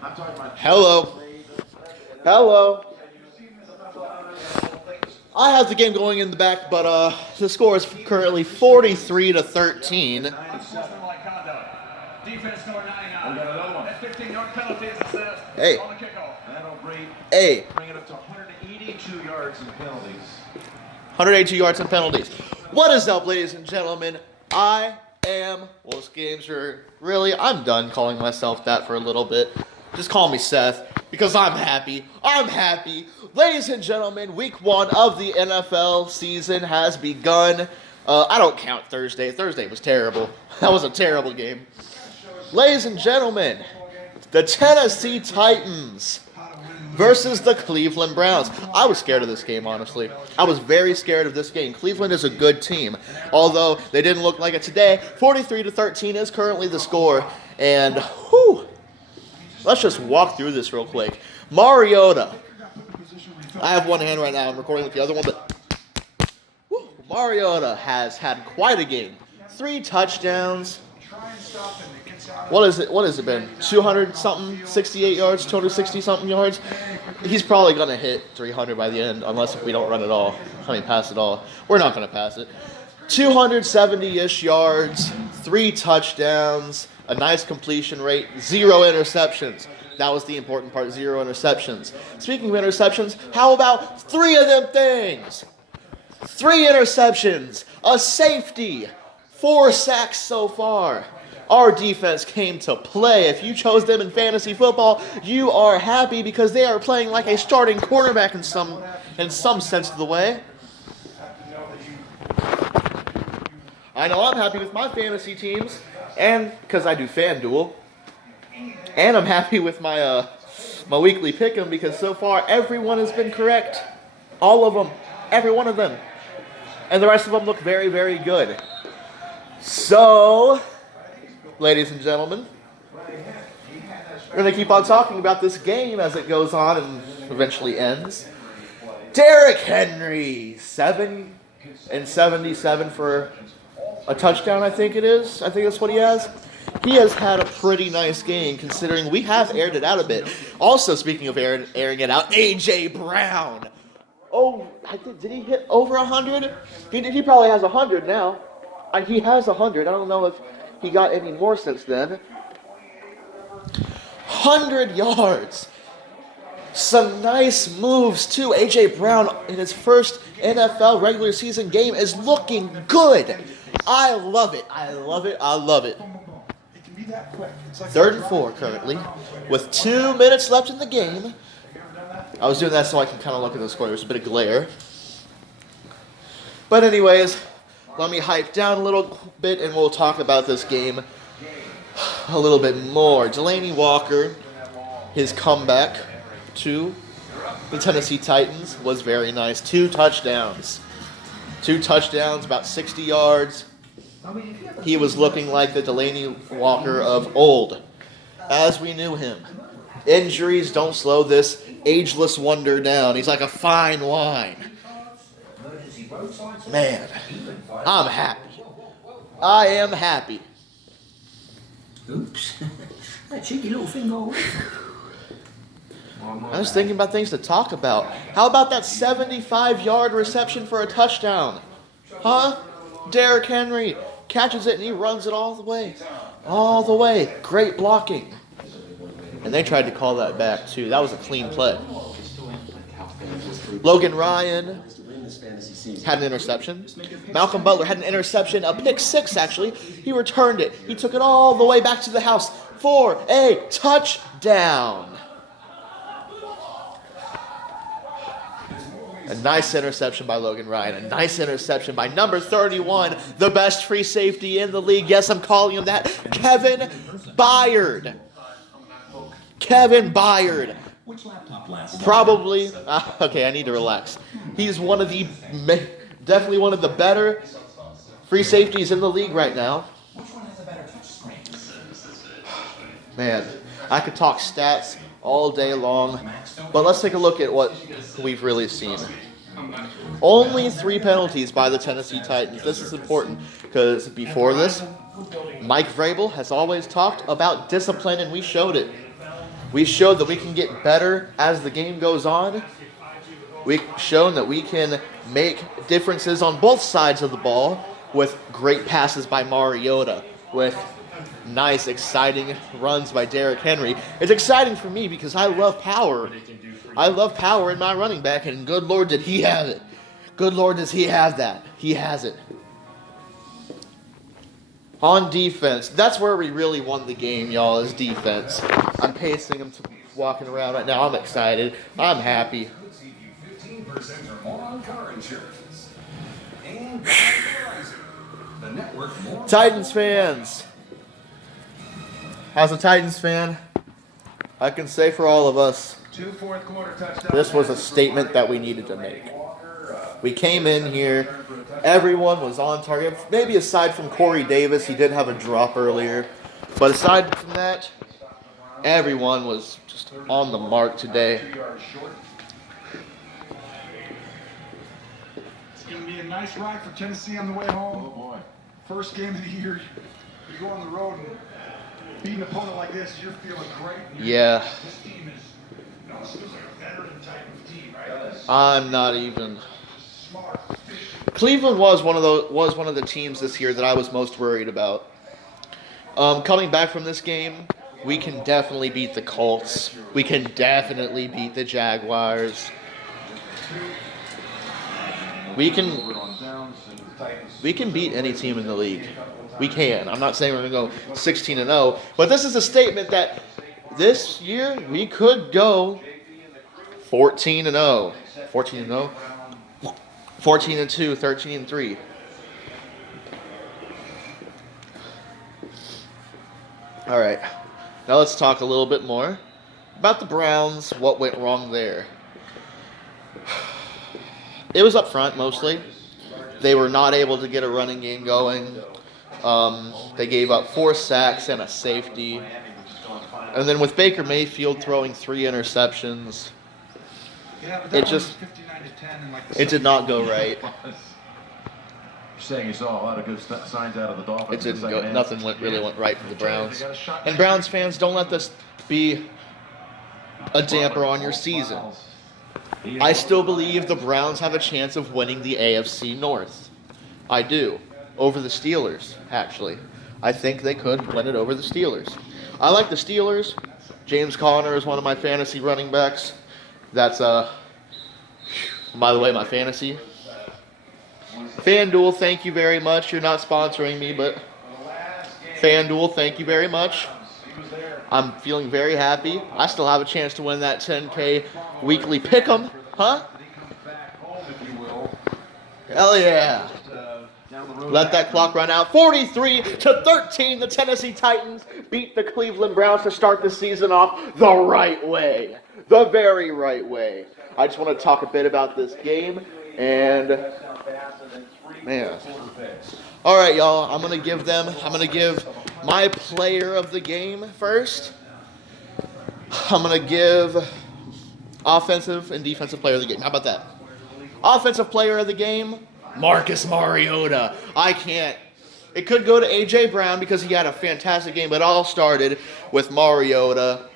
Hello. Hello. I have the game going in the back, but the score is currently 43-13. Unsportsmanlike conduct. Defense number 99. That 15-yard penalty is assessed Hey. on the kickoff. That'll bring it up to 182 yards in penalties. 182 yards and penalties. What is up, ladies and gentlemen? This games are really, I'm done calling myself that for a little bit. Just call me Seth, because I'm happy. I'm happy. Ladies and gentlemen, week 1 of the NFL season has begun. I don't count Thursday. Thursday was terrible. That was a terrible game. Ladies and gentlemen, the Tennessee Titans versus the Cleveland Browns. I was scared of this game, honestly. I was very scared of this game. Cleveland is a good team, although they didn't look like it today. 43-13 is currently the score, and let's just walk through this real quick. Mariota. I have one hand right now. I'm recording with the other one, but Mariota has had quite a game. 3 touchdowns. What has it been? 200-something, 68 yards, 260-something yards? He's probably going to hit 300 by the end, unless if we don't run it all. Pass it all. We're not going to pass it. 270-ish yards, 3 touchdowns, a nice completion rate, 0 interceptions. That was the important part, 0 interceptions. Speaking of interceptions, how about 3 of them things? 3 interceptions, a safety, 4 sacks so far. Our defense came to play. If you chose them in fantasy football, you are happy because they are playing like a starting quarterback in some sense of the way. I know I'm happy with my fantasy teams, and because I do FanDuel, and I'm happy with my my weekly pick'em because so far everyone has been correct, all of them, every one of them, and the rest of them look very, very good. So, ladies and gentlemen, we're going to keep on talking about this game as it goes on and eventually ends. Derrick Henry, 7-77 for a touchdown, I think it is. I think that's what he has. He has had a pretty nice game considering we have aired it out a bit. Also, speaking of airing it out, A.J. Brown. Oh, did he hit over 100? He probably has 100 now. He has 100. I don't know if he got any more since then. 100 yards. Some nice moves, too. A.J. Brown, in his first NFL regular season game, is looking good. I love it. I love it. I love it. 3rd and 4 currently, with 2 minutes left in the game. I was doing that so I can kind of look at the score. There's a bit of glare. But anyways, let me hype down a little bit and we'll talk about this game a little bit more. Delanie Walker, his comeback to the Tennessee Titans was very nice. 2 touchdowns. 2 touchdowns, about 60 yards. He was looking like the Delanie Walker of old, as we knew him. Injuries don't slow this ageless wonder down. He's like a fine wine. Man, I'm happy. I am happy. Oops. That cheeky little finger. I was thinking about things to talk about. How about that 75-yard reception for a touchdown? Huh? Derrick Henry catches it and he runs it all the way. All the way. Great blocking. And they tried to call that back too. That was a clean play. Logan Ryan had an interception. Malcolm Butler had an interception, a pick 6 actually. He returned it. He took it all the way back to the house for a touchdown. A nice interception by Logan Ryan. A nice interception by number 31, the best free safety in the league. Yes, I'm calling him that. Kevin Byard. Kevin Byard. Probably. Okay, I need to relax. He's definitely one of the better free safeties in the league right now. Man, I could talk stats all day long, but let's take a look at what we've really seen. Only 3 penalties by the Tennessee Titans. This is important because before this, Mike Vrabel has always talked about discipline, and we showed it. We showed that we can get better as the game goes on. We've shown that we can make differences on both sides of the ball with great passes by Mariota, with nice, exciting runs by Derrick Henry. It's exciting for me because I love power. I love power in my running back, and good Lord did he have it. Good Lord does he have that. He has it. On defense, that's where we really won the game, y'all, is defense. I'm pacing him to walking around right now. I'm excited. I'm happy. 15% or more on car insurance. And the network more Titans fans. As a Titans fan, I can say for all of us, 2 fourth-quarter touchdowns. this was a statement that we needed to make. We came in here, everyone was on target. Maybe aside from Corey Davis, he did have a drop earlier. But aside from that, everyone was just on the mark today. It's going to be a nice ride for Tennessee on the way home. Oh boy. First game of the year. You go on the road and beat an opponent like this, you're feeling great. Yeah, This team is, you know, this is like a veteran type of team, right? I'm not even. Smart, efficient. Cleveland was one of the teams this year that I was most worried about. Coming back from this game, we can definitely beat the Colts. We can definitely beat the Jaguars. We can beat any team in the league. We can. I'm not saying we're going to go 16-0, but this is a statement that this year we could go 14-0. 14-0? 14-2, 13-3. All right. Now let's talk a little bit more about the Browns, what went wrong there. It was up front mostly. They were not able to get a running game going. They gave up 4 sacks and a safety. And then with Baker Mayfield throwing 3 interceptions, Yeah, but It that one just- was 59-10 in like the it did not go right. You're saying you saw a lot of good signs out of the Dolphins. It didn't in the go. second half. Nothing really went right for the Browns. They got a shot And Browns fans, don't let this be a damper on your season. I still believe the Browns have a chance of winning the AFC North. I do. Over the Steelers, actually. I think they could win it over the Steelers. I like the Steelers. James Conner is one of my fantasy running backs. That's, by the way, my fantasy. FanDuel, thank you very much. You're not sponsoring me, but FanDuel, thank you very much. I'm feeling very happy. I still have a chance to win that 10K weekly pick'em, huh? Hell yeah. Let that clock run out. 43-13, the Tennessee Titans beat the Cleveland Browns to start the season off the right way. The very right way. I just want to talk a bit about this game, and man. All right, y'all, I'm going to give my player of the game first. I'm going to give offensive and defensive player of the game. How about that? Offensive player of the game, Marcus Mariota. I can't. It could go to A.J. Brown because he had a fantastic game, but it all started with Mariota.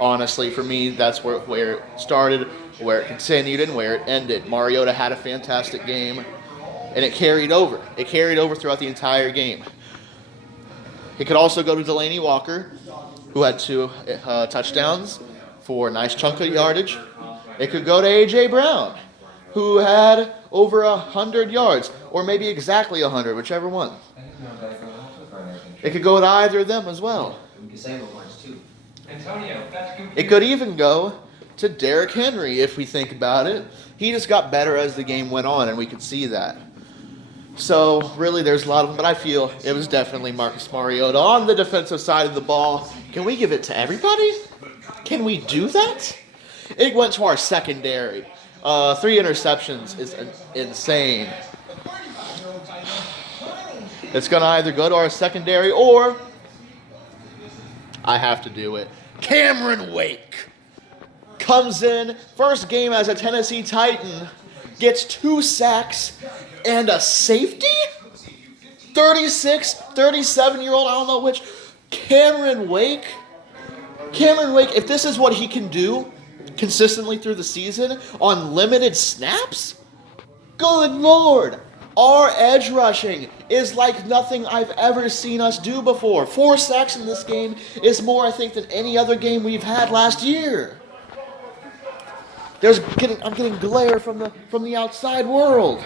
Honestly, for me, that's where it started, where it continued, and where it ended. Mariota had a fantastic game, and it carried over. It carried over throughout the entire game. It could also go to Delaney Walker, who had 2 touchdowns for a nice chunk of yardage. It could go to A.J. Brown, who had over 100 yards, or maybe exactly 100, whichever one. It could go to either of them as well. It could even go to Derrick Henry, if we think about it. He just got better as the game went on, and we could see that. So, really, there's a lot of them, but I feel it was definitely Marcus Mariota on the defensive side of the ball. Can we give it to everybody? Can we do that? It went to our secondary. 3 interceptions is insane. It's going to either go to our secondary or I have to do it. Cameron Wake comes in, first game as a Tennessee Titan, gets 2 sacks and a safety? 36, 37-year-old, I don't know which. Cameron Wake Cameron Wake, if this is what he can do consistently through the season on limited snaps, good Lord. Our edge rushing is like nothing I've ever seen us do before. 4 sacks in this game is more, I think, than any other game we've had last year. I'm getting glare from the outside world.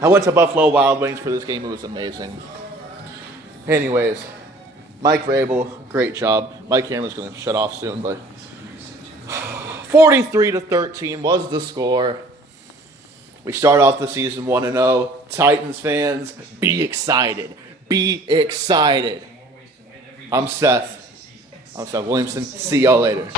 I went to Buffalo Wild Wings for this game. It was amazing. Anyways, Mike Vrabel, great job. Mike Cameron's going to shut off soon, but 43-13 was the score. We start off the season 1-0. Titans fans, be excited. Be excited. I'm Seth Williamson. See y'all later.